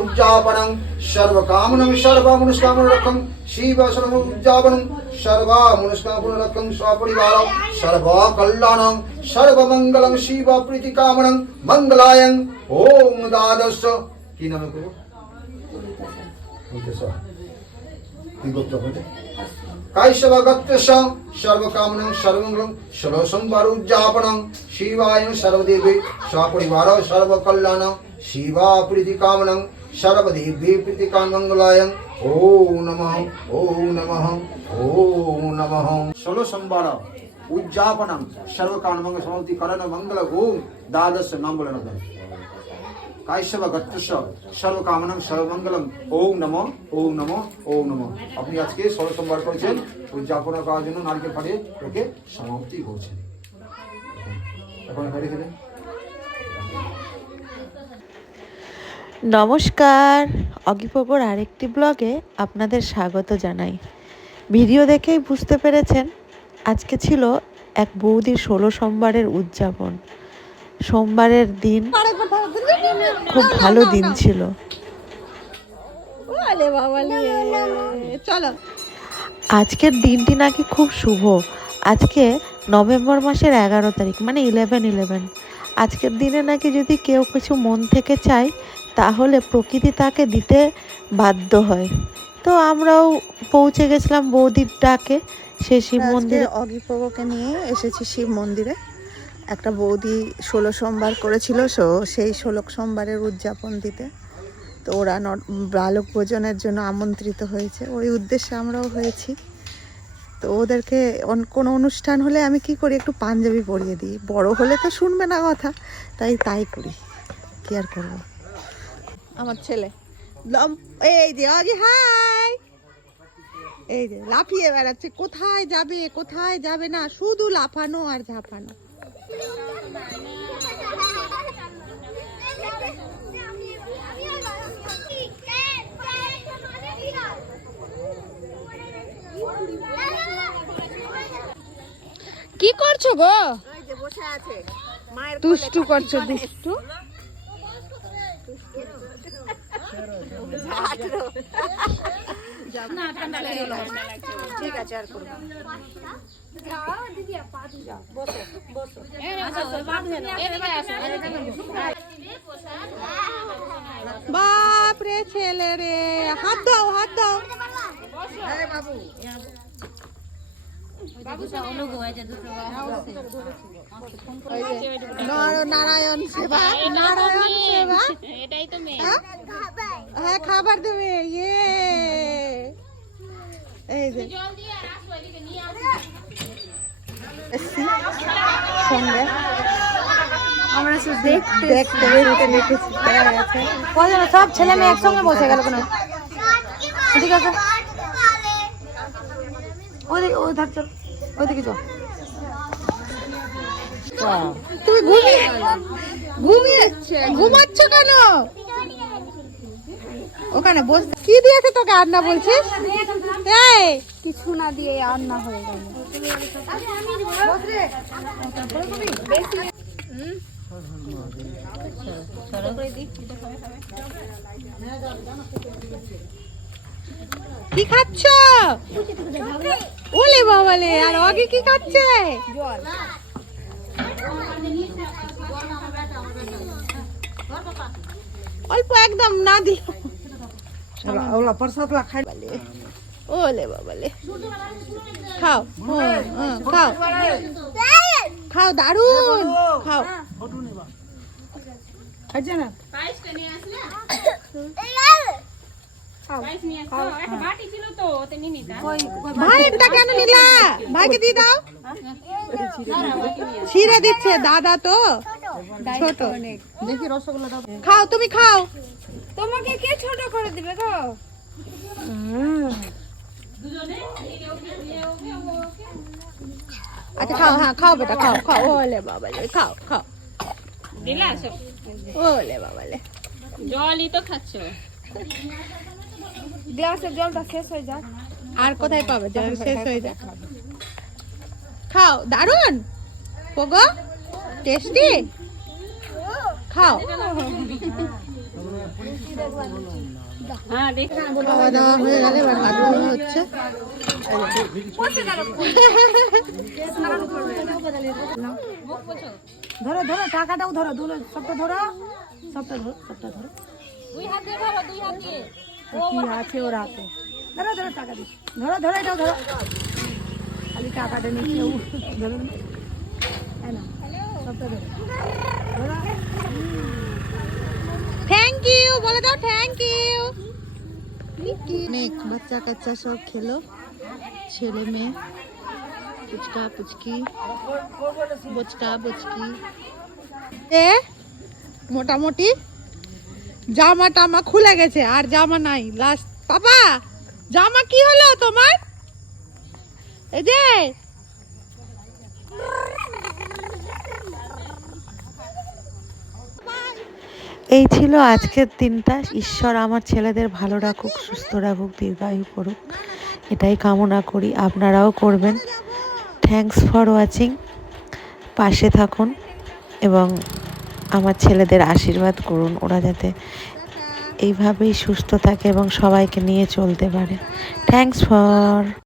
উজ্জাপনং সর্বকামনং সর্বমনুষ্কামনরক্ষং শিব সর্ব উজ্জাপনং সর্বমনুষ্কামনরক্ষং স্বপরিবার সর্বকল্যাণং সর্বমঙ্গলং শিব প্রীতিকামনং মঙ্গলায়ং ওম দ্বাদশ। কি নামে করব? কি করতে হবে? কাশ্যপ গত্রস্য সর্বকামনং সর্বমঙ্গলং ষোড়শম্বার উজ্জাপনং শিবায় সর্বদেবী স্বপরিবার সর্বকল্যাণং শিবা প্রীতিকামনং সর্বদেবী প্রীতিকামঙ্গলায়ং ওম নমঃ ওম নমঃ ওম নমঃ। 16 সোমবার উজ্জাপনং সর্বকামনং সমর্থিকরণ মঙ্গল ওম দ্বাদশ নাম বলে না। কাশ্যপ গত্রস্য সর্বকামনং সর্বমঙ্গলম ওম নমঃ ওম নমঃ ওম নমঃ। আপনি আজকে 16 সোমবার করেছেন, উজ্জাপন করার জন্য নারকেল ফাটিয়ে ওকে সমাপ্তি করছেন। এখন ফেলে দিলেন। নমস্কার, অগিপোপোর আরেকটি ব্লগে আপনাদের স্বাগত জানাই। ভিডিও দেখেই বুঝতে পেরেছেন আজকে ছিল এক বৌদির 16 সোমবারের উদযাপন। সোমবারের দিন খুব ভালো দিন ছিল। আজকের দিনটি নাকি খুব শুভ। আজকে নভেম্বর মাসের 11 তারিখ, মানে 11/11। আজকের দিনে নাকি যদি কেউ কিছু মন থেকে চায় তাহলে প্রকৃতি তাকে দিতে বাধ্য হয়। তো আমরাও পৌঁছে গেছিলাম বৌদির ডাকে সেই শিব মন্দিরে। অগিপোকে নিয়ে এসেছি শিব মন্দিরে। একটা বৌদি 16 সোমবার করেছিল, সেই 16 সোমবারের উদযাপন দিতে। তো ওরা বালক ভোজনের জন্য আমন্ত্রিত হয়েছে, ওই উদ্দেশ্যে আমরাও হয়েছি। তো ওদেরকে কোনো অনুষ্ঠান হলে আমি কি করি, একটু পাঞ্জাবি পরিয়ে দিই। বড় হলে তো শুনবে না কথা, তাই করি, কি আর করবো। আমার ছেলে এই যে আগে হাই, এই যে লাফিয়ে বেড়াচ্ছে, কোথায় যাবে কোথায় যাবে না, শুধু লাফানো আর ঝাঁপানো। কি করছো গো? বসে আছে, দুষ্টু করছো, দুষ্টু। ঠিক আছে, আর করবো। বাপরে ছেলে রে, হাত দাও হাত দাও। বাবু নারায়ণ সেবা, নারায়ণ সেবা, হ্যাঁ খাবার দেবে। এই যে সঙ্গে আমরা দেখতে দেখেছি, সব ছেলে মেয়ে একসঙ্গে বসে গেল কেন? ঠিক আছে, ওইদিকে চল। তুমি ঘুমাচ্ছ কেন? ওখানে বস। কি দিয়েছে তোকে আর না বলছিস? কিছু না দিয়ে আর না হয়ে গেল। কি খাচ্ছ? ওলে বাবালে, আর আগে কি খাচ্ছে? অল্প একদম না দিও। ওলে বাবালে, খাও খাও খাও, দারুন খাও। ভাইটা কেন নিলা? ভাইকে দিয়ে দাও। ছিঁড়ে দিচ্ছে দাদা তো ছোট। দেখি রসগোল্লা দাও, খাও তুমি খাও। তোমাকে কে ছোট করে দিবে গো? আচ্ছা খাও, হ্যাঁ খাও বেটা, খাও খাও। ওলে বাবালে, খাও খাও। ওলে বাবালে, জলই তো খাচ্ছ। গ্লাসের জলটা শেষ হয়ে যাক। আর কোথায় পাবে জল শেষ হয়ে যাক। খাও, দারুন পোগো, টেস্টি। খাও খাওয়া দাওয়া হয়ে গেলে এবার হাত ধোয়া হচ্ছে। ধরো ধরো টাকাটাও ধরো ধরো সবটা ধরো সবটা ধরো সবটা ধরো দুই হাত দিয়ে ধরো দুই হাত দিয়ে কি আছে ওর হাতে ধরো ধরো টাকা দিই ধরো ধরো এটাও ধরো খালি টাকাটা নিয়ে কেউ ধরো না হ্যাঁ না সবটা ধরো ধরো থ্যাংক ইউ বলে দাও, থ্যাংক ইউ। অনেক বাচ্চা কাচ্চা সব খেলো, ছেলে মেয়ে, পুচকা পুচকি, বচকা বচকি। মোটামুটি জামা টামা খুলে গেছে, আর জামা নাই। লাস্ট পাপা জামা কি হলো তোমার? এই যে এই ছিল আজকের দিনটা। ঈশ্বর আমার ছেলেদের ভালো রাখুক, সুস্থ রাখুক, দীর্ঘায়ু করুক, এটাই কামনা করি। আপনারাও করবেন। Thanks for watching. পাশে থাকুন এবং আমার ছেলেদের আশীর্বাদ করুন, ওরা যাতে এইভাবেই সুস্থ থাকে এবং সবাইকে নিয়ে চলতে পারে। Thanks for